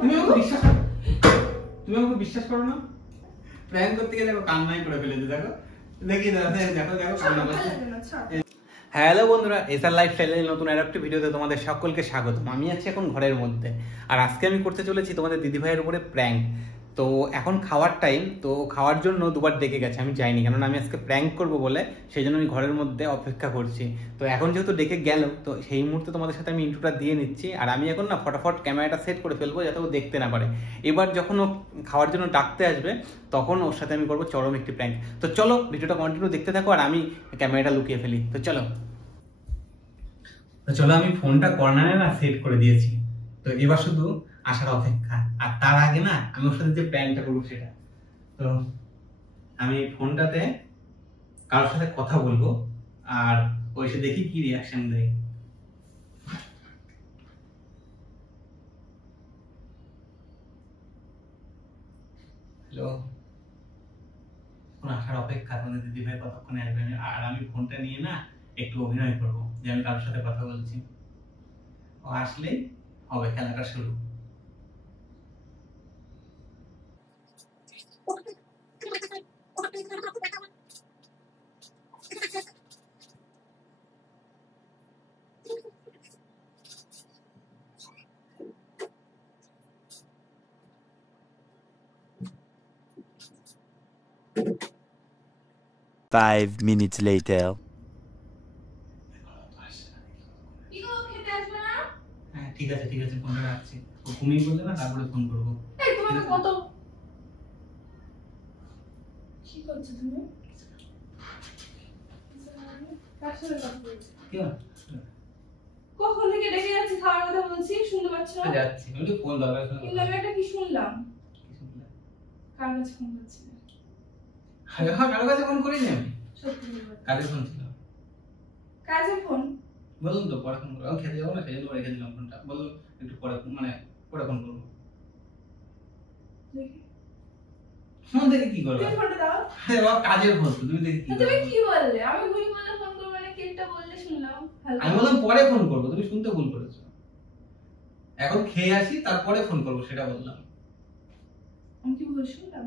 তুমি আমাকে বিশ্বাস করো না? প্র্যাঙ্ক করতে গিয়ে দেখো কান্নাই করে ফেলেছে। দেখো দেখি দেখো কান্না করছে। হ্যালো বন্ধুরা, এসআর লাইফস্টাইলের নতুন আরেকটি ভিডিওতে তোমাদের সকলকে স্বাগতম। আমি আছি এখন ঘরের মধ্যে, আর আজকে আমি করতে চলেছি তোমাদের দিদিভাইয়ের উপরে প্র্যাঙ্ক। তো এখন খাওয়ার টাইম, তো খাওয়ার জন্য দুবার ডেকে গেছে, আমি যাইনি, কারণ আমি আজকে প্র্যাঙ্ক করব বলে সেই জন্য আমি ঘরের মধ্যে অপেক্ষা করছি। তো এখন যেহেতু ডেকে গেল, তো সেই মুহূর্তে তোমাদের সাথে আমি ইন্ট্রোটা দিয়ে নিচ্ছি। আর আমি এখন না ফটাফট ক্যামেরাটা সেট করে ফেলবো যাতে ও দেখতে না পারে। এবার যখন ও খাওয়ার জন্য ডাকতে আসবে তখন ওর সাথে আমি করবো চরম একটি প্র্যাঙ্ক। তো চলো ভিডিওটা কন্টিনিউ দেখতে থাকো, আর আমি ক্যামেরাটা লুকিয়ে ফেলি। তো চলো আমি ফোনটা কর্নারে না সেট করে দিয়েছি। তো এবার শুধু আসার অপেক্ষা। আর তার আগে না আমি ওর সাথে যে প্ল্যানটা করবো সেটা, তো আমি ফোনটাতে কারোর সাথে কথা বলবো আর ওই সে দেখি কি রিয়াকশন দেয়। হ্যালো, আসার অপেক্ষা, তোমাদের দিদি ভাই কতক্ষণে আসবে। আর আমি ফোনটা নিয়ে না একটু অভিনয় করবো যে আমি কারোর সাথে কথা বলছি। ও আসলেই হবে খেলাটা শুরু। Five minutes later. ঠিক আছে ফোনটা রাখছি। ও ঘুমিয়ে পড়লে না তারপরে ফোন করবো। তোমাকে কত কি করছো তুমি? কখন থেকে ডেকে যাচ্ছি, খাওয়ার কথা বলছি, শুনতে পাচ্ছ না? যাচ্ছি, আমি ফোন দরকার ছিল। কিন্তু আমি একটা কি শুনলাম, কার কাছে ফোন করছি? হ্যালো, কার কাছে ফোন করিনি আমি। সত্যি বলো, কাজের ফোন ছিল। কাজের ফোন? বলুন তো পরে ফোন করবো, আমি খেতে যাবো না, সেই জন্য রেখে দিলাম ফোনটা। বলুন একটু পরে, মানে পরে ফোন করবো। দেখি ফোন দেখে কি করবে? তুমি ফোনটা দাও। আরে বাবা, কাজের ফোন, তুমি দেখে কি তুমি করবে? কি বললে? আমি ভুল বললে ফোন করব, মানে কেটে বললে শুনলাম। আমি বললাম পরে ফোন করবো, তুমি শুনতে ভুল করেছো। এখন খেয়ে আসি তারপরে ফোন করবো, সেটা বললাম। আমি কি ভুল শুনলাম?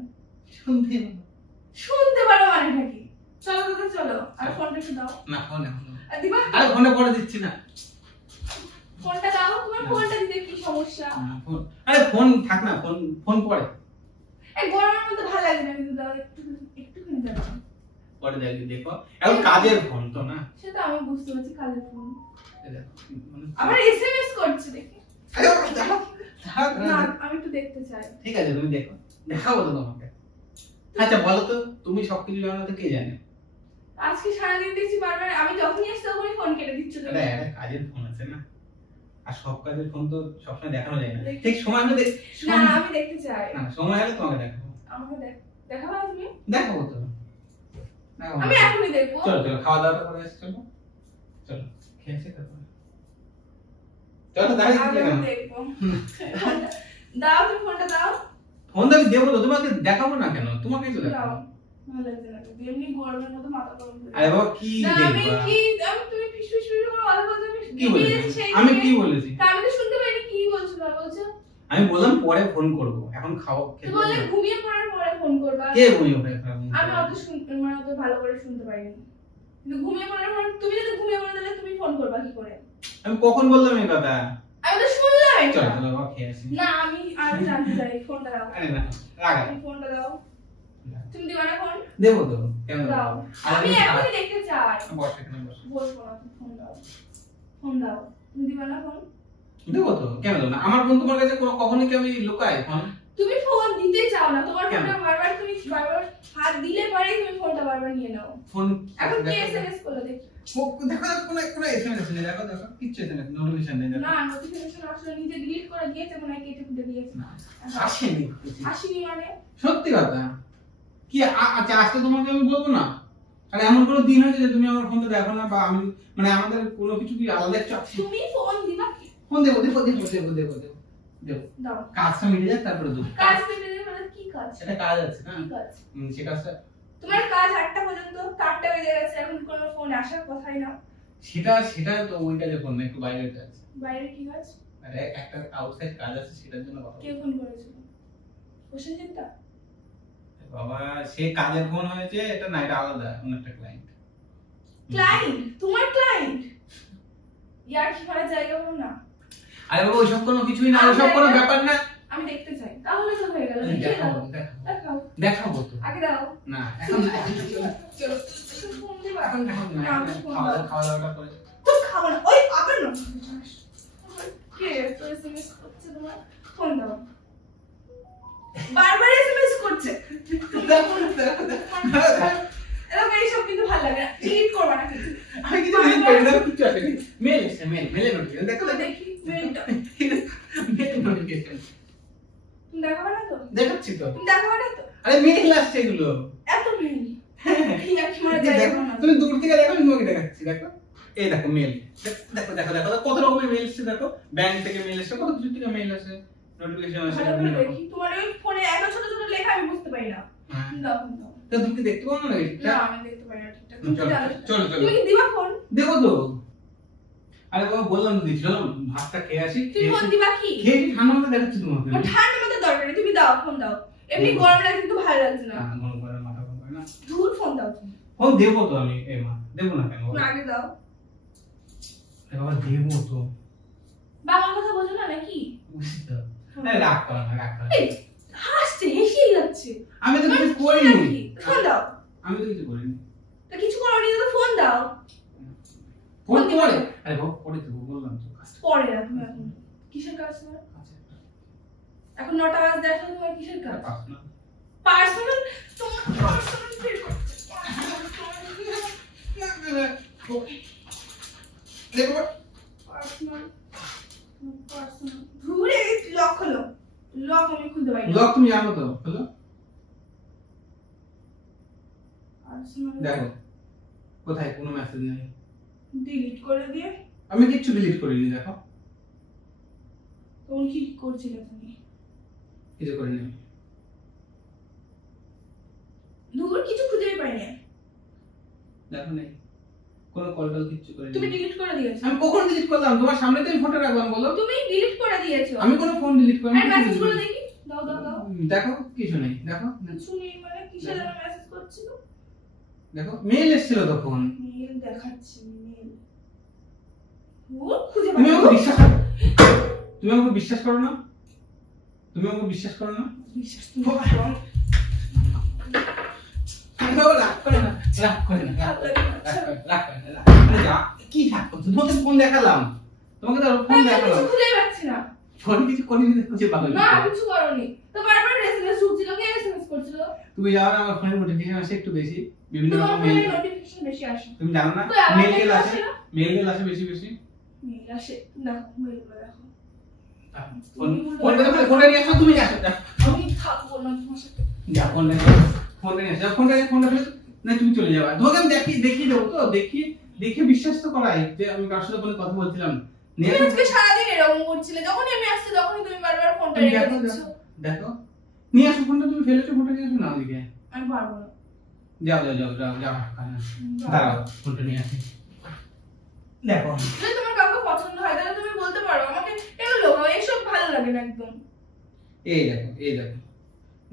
শুনতে পারো মানেটা কি? চলো তো চলো, আর ফোনটা একটু দাও। না, ফোন এখন আর দিবা? আরে ফোনে পরে দিচ্ছি না। ফোনটা দাও, তোমার ফোনটা দিতে কি সমস্যা? ফোন, আরে ফোন থাক না, ফোন পরে। এই গরমের মধ্যে ভালো লাগে না, কিন্তু দাও একটুখানি দাও। পরে দেখো, এখন কাজের ফোন তো না। সেটা আমি বুঝতে পারছি, কাজের ফোন। মানে আবার এসএমএস করছে দেখি। না, আমি একটু দেখতে চাই। ঠিক আছে, তুমি দেখো, দেখাবো তো তোমাকে। আচ্ছা বলো তো, তুমি সবকিছু জানো তো কে জানে? আজকে সারাদিন দেখছি বারবার আমি যখনই আসছি তখনই ফোন কেটে দিচ্ছ তুমি। আরে কাজের ফোন আছে না, আর সব কাজের ফোন তো সবসময় দেখানো যায় না। ঠিক সময় হলে না, আমি দেখতে চাই। না, সময় হলে তোমাকে দেখাবো। আমাকে দেখাবো তুমি? দেখাবো তো। আমি এখনই দেখবো। চলো খাওয়া দাওয়াটা করে আসছি। চলো খেয়েছি তারপর চলো দাঁড়িয়ে আমি দেখবো। দাও, তুমি ফোনটা দাও। ফোন আমি দেবো তো, তোমাকে দেখাবো না কেন? তোমাকেই তো দেখাবো। ভালো লাগছে না, এমনি গরমের মধ্যে মাথা গরম হয়ে যায়। আরে বাবা কি দেখবা? আমি তুমি ফিসফিস করে কথা বলছো, কি বলেছি? আমি কি বলেছি? আমি তো শুনতে পাইনি কি বলছো না বলছো। আমি বললাম পরে ফোন করব, এখন খাও খেতে। তুমি বললে ঘুমিয়ে পড়ার পরে ফোন করবা। কে ঘুমিয়ে পড়ে? আমি অত ভালো করে শুনতে পাইনি। কিন্তু ঘুমিয়ে পড়ার পর তুমি যদি ঘুমিয়ে পড়ো তাহলে তুমি ফোন করবা কি করে? আমি কখন বললাম এই কথা? আমি তো শুনলাম এটা। চলো বাবা খেয়ে আসি। না, আমি জানতে চাই, ফোনটা দাও। আরে না, রাখ। ফোনটা দাও। তুমি দিবা না ফোন? দেবো তো, কেন দাও? আমি এখনই দেখতে চাই। বস এখানে বস। বসবো না, ফোন দাও। ফোন দাও। তুমি দিবা না ফোন? দেবো তো, কেন দেবো না? আমার ফোন তোমার কাছে কখনো কি আমি লুকাই ফোন? তুমি ফোন দিতে চাও না, তোমার ফোনটা বারবার তুমি বারবার হাত দিলে পরেই তুমি ফোনটা বারবার নিয়ে নাও। ফোন এখন কি এসএমএস করলো দেখি। দেখো কোনো এসএমএস নেই, দেখো কিচ্ছু এসএমএস নোটিফিকেশন নেই। না, নোটিফিকেশন আসলে নিজে ডিলিট করে দিয়েছে, মনে হয় কেটে কুটে দিয়েছে। না, আসেনি। আসেনি মানে? সত্যি কথা কি? আচ্ছা আজকে তোমাকে আমি বলবো না? আর এমন কোনো দিন হয়েছে যে তুমি আমার ফোনটা দেখো না, বা আমি মানে আমাদের কোনো কিছু কি আলাদা কিছু আছে? তুমি ফোন দিবা কি? ফোন দেবো দাও। কাজটা মিটে যাক তারপরে দেবো। কাজ মিটে যাবে মানে কি কাজ? এটা কাজ আছে না? কি কাজ? সে কাজটা তোমার কাজ 8টা পর্যন্ত, 4টা বেজে গেছে, এখন কোনো ফোন আসার কথাই না। সেটা তো ওই কাজের ফোন না, একটু বাইরের কাজ। বাইরে কি কাজ? আরে একটা আউটসাইড কাজ আছে সেটার জন্য কথা কে ফোন করেছিল? প্রসেনজিৎটা? বাবা সে কাজের ফোন হয়েছে, এটা না, এটা আলাদা অন্য একটা ক্লায়েন্ট। ক্লায়েন্ট? তোমার ক্লায়েন্ট? ইয়ার কি করার জায়গা বল না। আরে বাবা ওইসব কোনো কিছুই না, ওইসব কোনো ব্যাপার না। আমি দেখতে চাই। তাহলে তো হয়ে গেল। দেখাও। দেখাবো তো। আগে দাও। না এখন না, চলো ফোন দিবা? এখন না, খাওয়া দাওয়া করে। তো খাবো না। ওই আবার না। কে তো এসএমএস করছে তোমার? ফোন দাও। বারবার এসএমএস করছে। এরকম এইসব কিন্তু ভালো লাগে না। ডিলিট করবা না কিছু। আমি কিছু ডিলিট করি না, কিছু আসে নি। মেল এসে, মেলে নোটিফিকেশন দেখো। দেখি মেলটা। মেল নোটিফিকেশন তুমি দেখাবে না তো? দেখাচ্ছি তো। তুমি দেখাবে না তো? আরে মেল আসছে এগুলো। এত মেল। ইয়ার কি মারা জায়গা দেখো, বল না। তুমি দূর থেকে দেখো, আমি তোমাকে দেখাচ্ছি। দেখো এই দেখো মেল, দেখো দেখো দেখো কত রকমের মেল এসেছে। দেখো ব্যাংক থেকে মেল এসেছে, কত কিছু থেকে মেল আসে, নোটিফিকেশন আসে। ভালো করে দেখি। তোমার ওই ফোনে এত ছোট ছোট লেখা আমি বুঝতে পারি না। দাও দাও। তো তুমি কি দেখতে পাও না না এটা? আমি দেখতে পারি না ঠিকঠাক। তুমি চলো জানো। চলো চলো, তুমি কি দিবা ফোন? দেখো তো। আরে বাবা বললাম তো দিচ্ছি, চলো ভাতটা খেয়ে আসি। তুমি ফোন দিবা কি? খেয়ে ঠান্ডা মতো দেখাচ্ছি তোমাকে। আমার ঠান্ডা মতো দরকার নেই। তুমি দাও ফোন দাও। এমনি গরম লাগে কিন্তু ভালো লাগছে না। গরম করে মাথা গরম করে না। ধুর ফোন দাও তুমি। ফোন দেবো তো আমি, এই মা দেবো না কেন? তুমি আগে দাও। আরে বাবা দেবো তো। বাংলা কথা বোঝো না নাকি? বুঝছি তো। আরে রাগ করো না, রাগ করো না। এই হাসছে, হেসেই যাচ্ছে। আমি তো কিছু নাকি? করিনি। ফোন দাও। আমি তো কিছু করিনি। তা কিছু করোনি তো ফোন দাও। ফোন পরে, আরে বাবা পরে দেবো বললাম তো। পরে না তুমি এখন। কিসের কাজ তোমার? এখন 9টা বাজে দেখো তোমার কিসের কাজ? পার্সোনাল তোমার পার্সোনাল ফিল করতে। দেখো পার্সোনাল ঘুরে লক হলো। লক আমি খুলতে পারি না। লক তুমি জানো তো, হলো পার্সোনাল দেখো কোথায় কোনো মেসেজ নেই। ডিলিট করে দিয়ে আমি কিচ্ছু ডিলিট করিনি। দেখো তখন কি করছিলে তুমি? কিছু করিনি। দূর কিছু খুঁজেই পাই না। দেখো নেই কোনো কল টল কিচ্ছু করিনি। তুমি ডিলিট করে দিয়েছো। আমি কখন ডিলিট করলাম? তোমার সামনে তো আমি ফটো রাখলাম, বলো। তুমি ডিলিট করে দিয়েছো। আমি কোনো ফোন ডিলিট করিনি। আর মেসেজ গুলো দেখি। দাও দাও দাও। দেখো কিছু নেই। দেখো কিছু নেই মানে কিসের জন্য মেসেজ করছিল? দেখো মেল এসেছিল তখন। মেল দেখাচ্ছি মেল। ও খুঁজে তুমি পাই আমাকে না। বিশ্বাস তুমি আমাকে বিশ্বাস করো না? তুমি আমাকে বিশ্বাস করো না? বিশ্বাস তুমি করো। রাগ করে না, রাগ করে না, রাগ করে না, রাগ করে না। আরে যা, কি রাগ করছো? তোমাকে ফোন দেখালাম, তোমাকে তো ফোন আমি দেখালাম। কিছু খুঁজেই পাচ্ছি না। ফোন কিছু করিনি, খুঁজে পাগল। না কিছু করোনি। তো বারবার এসএমএস ঢুকছিল, কে এসএমএস করছিল? তুমি জানো না আমার ফোনের নোটিফিকেশন আসে একটু বেশি, বিভিন্ন তোমার রকম ফোনে মেল। নোটিফিকেশন বেশি আসে। তুমি জানো না তো আমার মেল মেল গেল আসে, আসে না? মেল গেল আসে বেশি বেশি। মেল আসে। দেখো মেলগুলো দেখো। ফোনটা নিয়ে আসো, তুমি আসো। আমি থাকবো না তোমার সাথে। যা ফোনটা নিয়ে আসো, ফোনটা ফেলে না, তুমি চলে যাবে। তোমাকে আমি দেখিয়ে দেবো তো, দেখে বিশ্বাস তো করাই যে আমি কার সাথে ফোনে কথা বলছিলাম। তুমি আজকে সারাদিন এরকম করছিলে, যখনই আমি আসছি তখনই তুমি বারবার ফোনটা রেখে দিচ্ছ। দেখো নিয়ে আসো ফোনটা, তুমি ফেলেছো ফোনটা নিয়ে আসো না ওদিকে। আমি পারবো না। যাও দাঁড়াও, ফোনটা নিয়ে আসি। দেখো যদি তোমার কাউকে পছন্দ হয় তাহলে তুমি বলতে পারো আমাকে। কেন লোক এসব ভালো লাগে না একদম। এই দেখো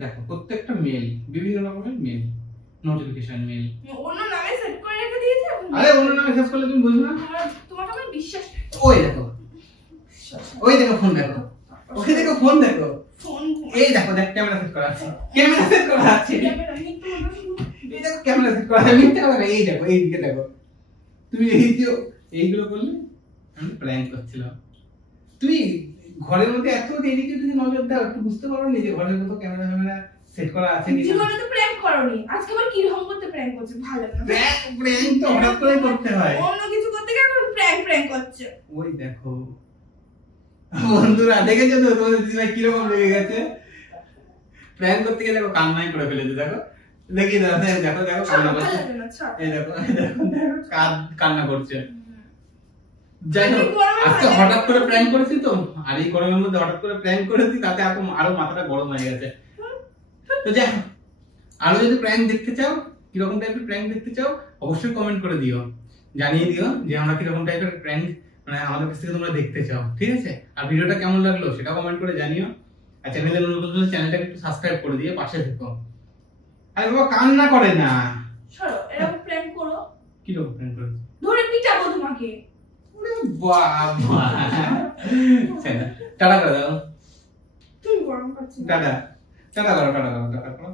দেখো প্রত্যেকটা মেল, বিভিন্ন রকমের মেল, নোটিফিকেশন মেল। অন্য নামে সেট করে রেখে দিয়েছে এখন। আরে অন্য নামে সেভ করলে তুমি বুঝো না। তোমাকে আমি বিশ্বাস। ওই দেখো ফোন দেখো, ওকে দেখো ফোন দেখো। ফোন এই দেখো ক্যামেরা সেট করা আছে, ক্যামেরা সেট করা আছে। ক্যামেরা নিয়ে এই দেখো ক্যামেরা সেট করা আছে, মিথ্যা কথা না। এই দেখো এইদিকে দেখো, তুমি এইগুলো করলে আমি প্র্যাঙ্ক করছিলাম। তুমি ঘরের মধ্যে এত এদিকে যদি নজর দাও, একটু বুঝতে পারো নি যে ঘরের মধ্যে ক্যামেরা সেট করা আছে কি? জীবনে তো প্র্যাঙ্ক করোনি, আজকে আবার কি রকম করতে প্র্যাঙ্ক করছে? ভালো লাগে না। প্র্যাঙ্ক তো হঠাৎ করে করতে হয়। অন্য কিছু করতে গিয়ে এখন প্র্যাঙ্ক করছে। ওই দেখো বন্ধুরা, দেখেছো তো তোমাদের দিদিভাই কিরকম লেগে গেছে? প্র্যাঙ্ক করতে গিয়ে দেখো কান্নাই করে ফেলেছে। দেখো দেখি দেখো কান্না করছে। এই দেখো কান্না করছে। যাই হোক, আজকে হঠাৎ করে প্র্যাঙ্ক করেছি তো, আর এই গরমের মধ্যে হঠাৎ করে প্র্যাঙ্ক করেছি, তাতে আরো মাথাটা গরম হয়ে গেছে। তো যাই হোক, আরো যদি প্র্যাঙ্ক দেখতে চাও, কিরকম টাইপের প্র্যাঙ্ক দেখতে চাও, অবশ্যই কমেন্ট করে দিও, জানিয়ে দিও যে আমরা কিরকম টাইপের প্র্যাঙ্ক মানে আমাদের কাছ থেকে তোমরা দেখতে চাও, ঠিক আছে? আর ভিডিওটা কেমন লাগলো সেটা কমেন্ট করে জানিও। আর চ্যানেলে নতুন হলে চ্যানেলটাকে একটু সাবস্ক্রাইব করে দিয়ে পাশে থেকো। আরে বাবা কান্না করে না। সরো, এরকম প্র্যাঙ্ক করো। কি রকম প্র্যাঙ্ক করো? ধরে পিটাবো তোমাকে। ওরে বাবা। টাটা করে দাও। তুমি গরম পাচ্ছ। টাটা টাটা করো, টাটা করো, টাটা করো।